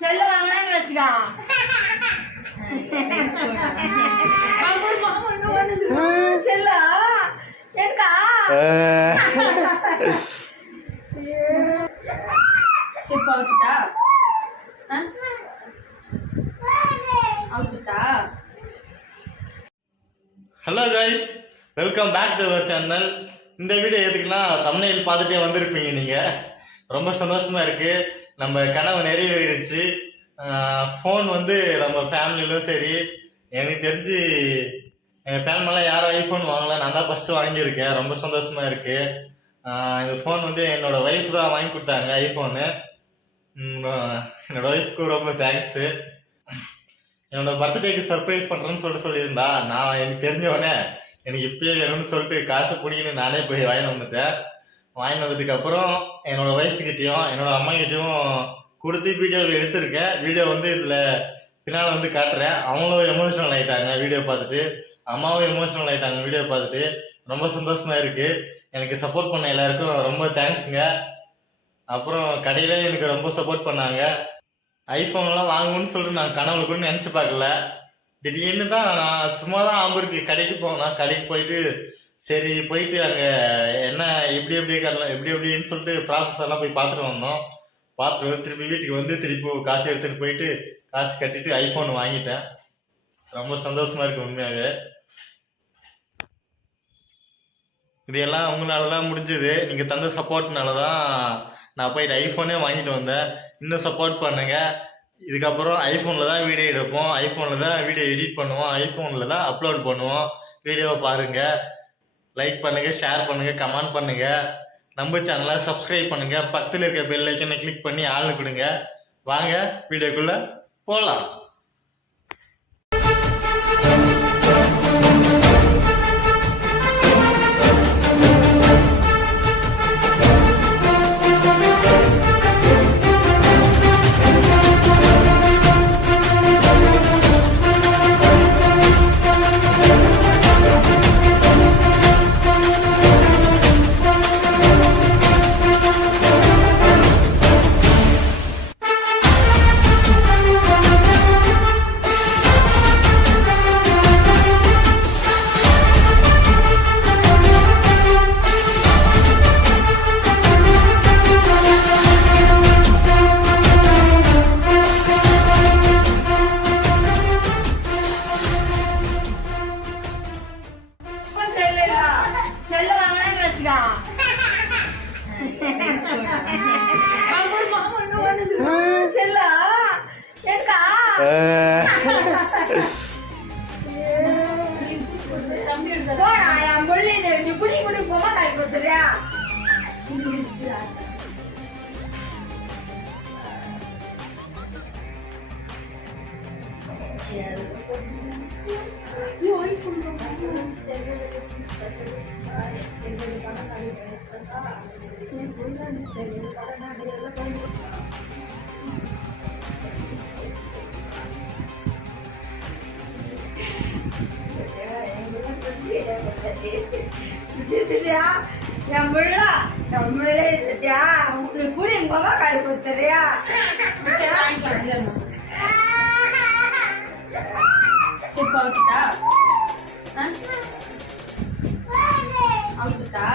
செல்ல வாங்கினான்னு வச்சுக்கா செல்லா எடுக்கா చెప్పు అవుతుందా అవుతుందా. Hello guys, welcome back to our channel. இந்த வீடியோ எதுக்குன்னா தம்ப்நெயில் பார்த்துட்டே வந்திருப்பீங்க நீங்கள். ரொம்ப சந்தோஷமா இருக்கு, நம்ம கனவு நிறைவேறிடுச்சு. ஃபோன் வந்து நம்ம ஃபேமிலியிலும் சரி, எனக்கு தெரிஞ்சு எங்கள் ஃபேமிலியெலாம் யாரும் ஐஃபோன் வாங்கல, நான் தான் ஃபஸ்ட்டு வாங்கியிருக்கேன். ரொம்ப சந்தோஷமா இருக்கு. இந்த ஃபோன் வந்து என்னோட ஒய்ஃப் தான் வாங்கி கொடுத்தாங்க ஐஃபோனு. என்னோட ஒய்ஃப்க்கு ரொம்ப தேங்க்ஸு. என்னோட பர்த்டேக்கு சர்ப்ரைஸ் பண்ணுறேன்னு சொல்லியிருந்தா, நான் எனக்கு தெரிஞ்சவொடனே எனக்கு இப்பயே வேணும்னு சொல்லிட்டு காசு பிடிக்கணும்னு நானே போய் வாங்கி வந்துட்டேன். வாங்கி வந்ததுக்கப்புறம் என்னோட ஒய்ஃப்கிட்டையும் என்னோட அம்மாக்கிட்டையும் கொடுத்து வீடியோவை எடுத்திருக்கேன். வீடியோ வந்து இதில் பின்னால் வந்து காட்டுறேன். அவங்களும் எமோஷனல் ஆகிட்டாங்க வீடியோ பார்த்துட்டு, அம்மாவும் எமோஷனல் ஆகிட்டாங்க வீடியோ பார்த்துட்டு. ரொம்ப சந்தோஷமாக இருக்குது. எனக்கு சப்போர்ட் பண்ண எல்லாருக்கும் ரொம்ப தேங்க்ஸுங்க. அப்புறம் கடையிலே எனக்கு ரொம்ப சப்போர்ட் பண்ணாங்க. ஐஃபோன்லாம் வாங்கணும்னு சொல்லிட்டு நான் கனவுல கூட நினச்சி பார்க்கல. திடீர்னு தான் நான் சும்மா தான் ஆம்பூருக்கு கடைக்கு போனேன். கடைக்கு போயிட்டு சரி போயிட்டு அங்கே என்ன எப்படி கடலாம் எப்படின்னு சொல்லிட்டு ப்ராசஸ் எல்லாம் போய் பார்த்துட்டு வந்தோம். பார்த்துட்டு வந்து திருப்பி வீட்டுக்கு வந்து திருப்பி காசு எடுத்துகிட்டு போயிட்டு காசு கட்டிட்டு ஐஃபோன் வாங்கிட்டேன். ரொம்ப சந்தோஷமா இருக்கு உண்மையாகவே. இது எல்லாம் உங்களால தான் முடிஞ்சது. நீங்கள் தந்த சப்போர்ட்னால தான் நான் போயிட்டு ஐஃபோனே வாங்கிட்டு வந்தேன். இன்னும் சப்போர்ட் பண்ணுங்க. இதுக்கப்புறம் ஐஃபோனில் தான் வீடியோ எடுப்போம், ஐஃபோனில் தான் வீடியோ எடிட் பண்ணுவோம், ஐஃபோனில் தான் அப்லோட் பண்ணுவோம். வீடியோவை பாருங்கள், லைக் பண்ணுங்கள், ஷேர் பண்ணுங்கள், கமெண்ட் பண்ணுங்கள். நம்ம சேனலை சப்ஸ்கிரைப் பண்ணுங்கள். பக்கத்தில் இருக்க பெல் ஐக்கனை கிளிக் பண்ணி ஆள் கொடுங்க. வாங்க வீடியோக்குள்ளே போகலாம். செல்ல வாங்கினான்னு வச்சுக்கா செல்லா எடுக்கா போடா என் முள்ளி குடி குடி பொம்மை காய் கொடுத்துறியா. என் முள்ள புடி பொம்மை காய் கொடுத்துறியா. చెప్పు అవుతుందా అవుతుందా.